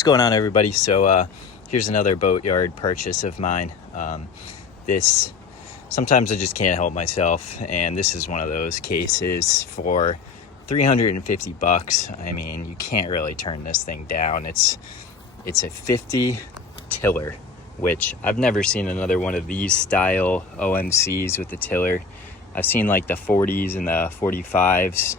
What's going on, everybody? So here's another boatyard purchase of mine. This sometimes I just can't help myself, and this is one of those cases for $350. I mean, you can't really turn this thing down. It's a 50 tiller, which I've never seen another one of these style OMCs with the tiller. I've seen like the 40s and the 45s,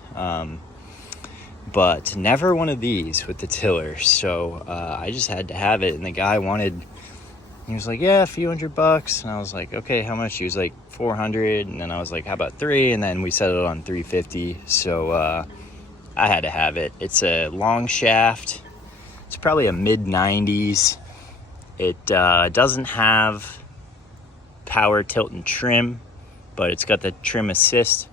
but never one of these with the tiller. So I just had to have it, and the guy he was like, yeah, a few $100. And I was like, okay, how much? He was like 400, and then I was like, how about 3? And then we settled on 350. So I had to have it. It's a long shaft. It's probably a mid 90s. It doesn't have power, tilt, and trim, but it's got the trim assist,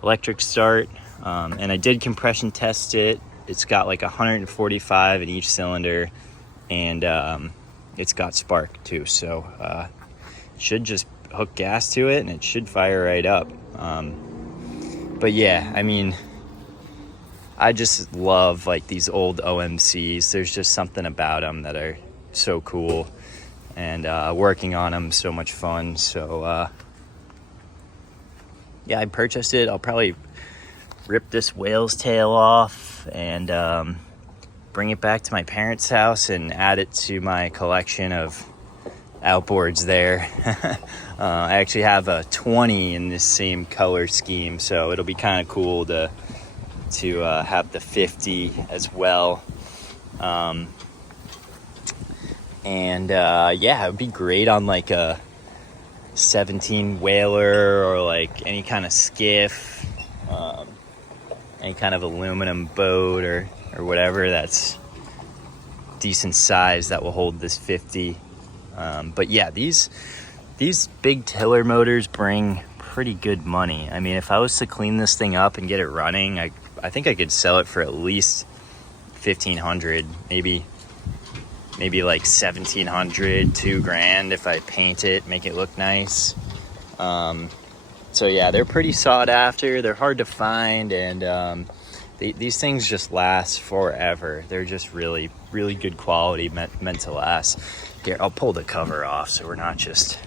electric start, and I did compression test it. It's got like 145 in each cylinder, and it's got spark too, so should just hook gas to it and it should fire right up. But yeah, I mean, I just love like these old OMCs. There's just something about them that are so cool, and working on them so much fun. So yeah, I purchased it. I'll probably rip this whale's tail off and bring it back to my parents' house and add it to my collection of outboards there. I actually have a 20 in this same color scheme, so it'll be kind of cool to have the 50 as well. Yeah, it would be great on like a 17 whaler or like any kind of skiff, any kind of aluminum boat or whatever that's decent size that will hold this 50. But yeah, these big tiller motors bring pretty good money. I mean, if I was to clean this thing up and get it running, I think I could sell it for at least $1,500, maybe like $1,700, $2,000 if I paint it, make it look nice. So yeah, they're pretty sought after. They're hard to find, and these things just last forever. They're just really, really good quality, meant to last. Here, I'll pull the cover off so we're not just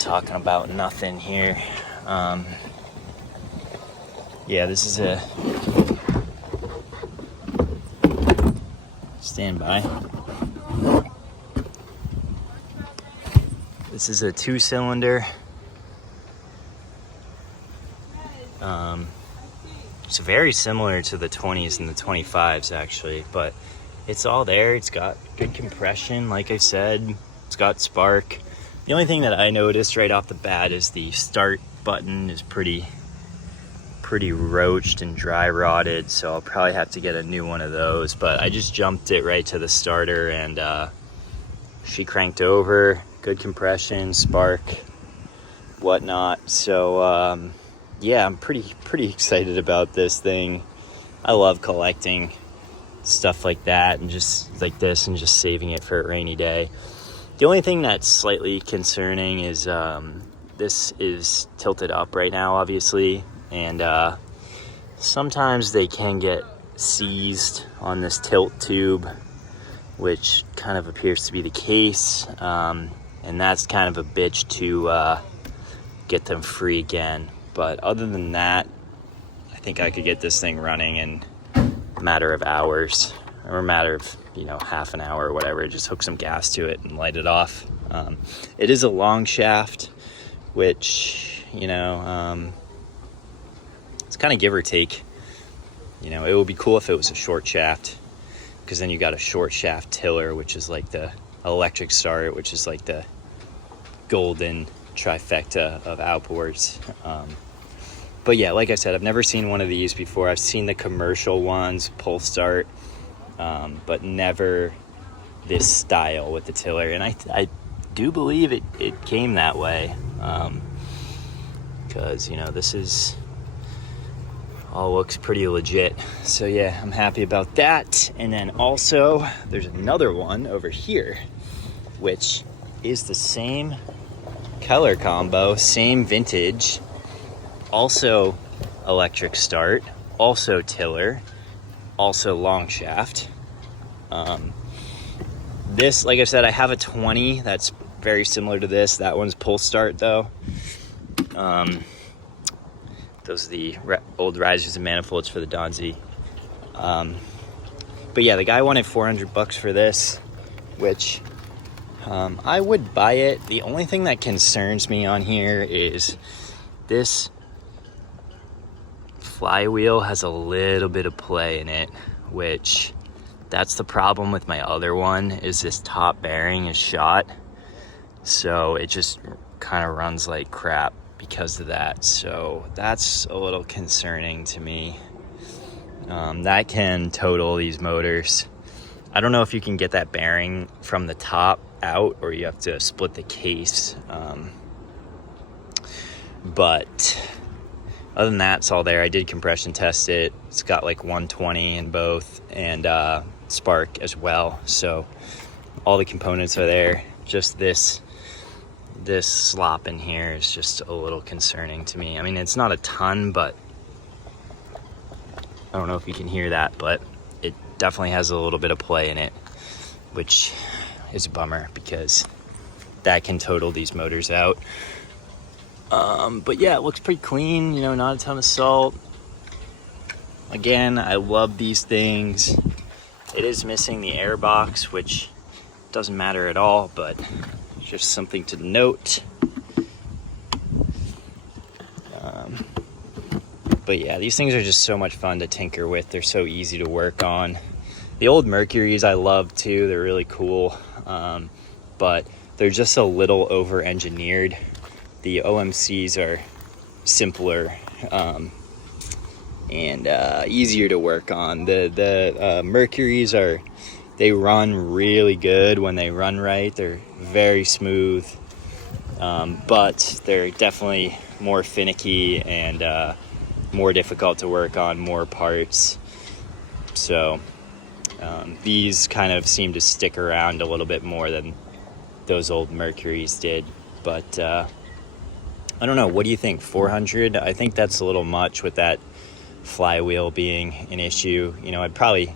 talking about nothing here. Yeah, this is a standby. This is a 2-cylinder. It's very similar to the 20s and the 25s actually, but it's all there. It's got good compression, like I said. It's got spark. The only thing that I noticed right off the bat is the start button is pretty roached and dry rotted, so I'll probably have to get a new one of those. But I just jumped it right to the starter, and she cranked over. Good compression, spark, whatnot. So yeah, I'm pretty excited about this thing. I love collecting stuff like that and just like this and just saving it for a rainy day. The only thing that's slightly concerning is this is tilted up right now, obviously, and sometimes they can get seized on this tilt tube, which kind of appears to be the case, and that's kind of a bitch to get them free again. But other than that, I think I could get this thing running in a matter of hours, or a matter of, half an hour or whatever. Just hook some gas to it and light it off. It is a long shaft, which, it's kind of give or take. It would be cool if it was a short shaft, because then you got a short shaft tiller, which is like the electric start, which is like the golden trifecta of outboards. But yeah, like I said, I've never seen one of these before. I've seen the commercial ones, pull start, but never this style with the tiller. And I do believe it came that way, because this is all looks pretty legit. So yeah, I'm happy about that. And then also there's another one over here, which is the same color combo, same vintage, also electric start, also tiller, also long shaft. This, like I said, I have a 20 that's very similar to this. That one's pull start though. Those are the old risers and manifolds for the Donzi. But yeah, the guy wanted $400 for this, which I would buy it. The only thing that concerns me on here is this flywheel has a little bit of play in it, which that's the problem with my other one, is this top bearing is shot. So it just kind of runs like crap because of that. So that's a little concerning to me. That can total these motors. I don't know if you can get that bearing from the top out or you have to split the case. But other than that, it's all there. I did compression test it. It's got like 120 in both, and spark as well. So all the components are there. Just this slop in here is just a little concerning to me. I mean, it's not a ton, but I don't know if you can hear that, but it definitely has a little bit of play in it, which is a bummer because that can total these motors out. But yeah, it looks pretty clean, you know, not a ton of salt. Again, I love these things. It is missing the air box, which doesn't matter at all, but just something to note. But yeah, these things are just so much fun to tinker with. They're so easy to work on. The old Mercuries I love too. They're really cool, but they're just a little over-engineered. The OMCs are simpler and easier to work on. The Mercuries they run really good when they run right. They're very smooth, but they're definitely more finicky and more difficult to work on, more parts. So these kind of seem to stick around a little bit more than those old Mercuries did. But I don't know, what do you think? 400? I think that's a little much with that flywheel being an issue. You know, I'd probably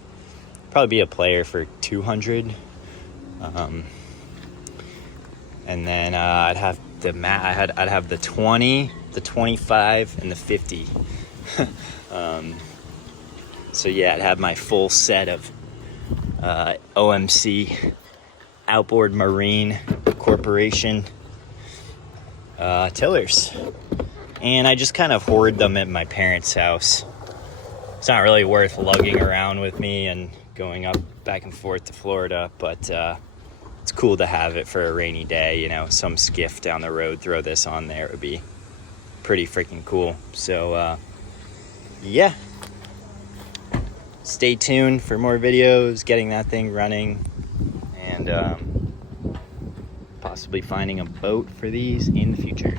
be a player for 200. And then I'd have I'd have the 20, the 25, and the 50. So yeah, I'd have my full set of OMC Outboard Marine Corporation tillers, and I just kind of hoard them at my parents' house. It's not really worth lugging around with me and going up back and forth to Florida, but it's cool to have it for a rainy day. You know, some skiff down the road, throw this on there, it would be pretty freaking cool. So yeah, stay tuned for more videos, getting that thing running, and possibly finding a boat for these in the future.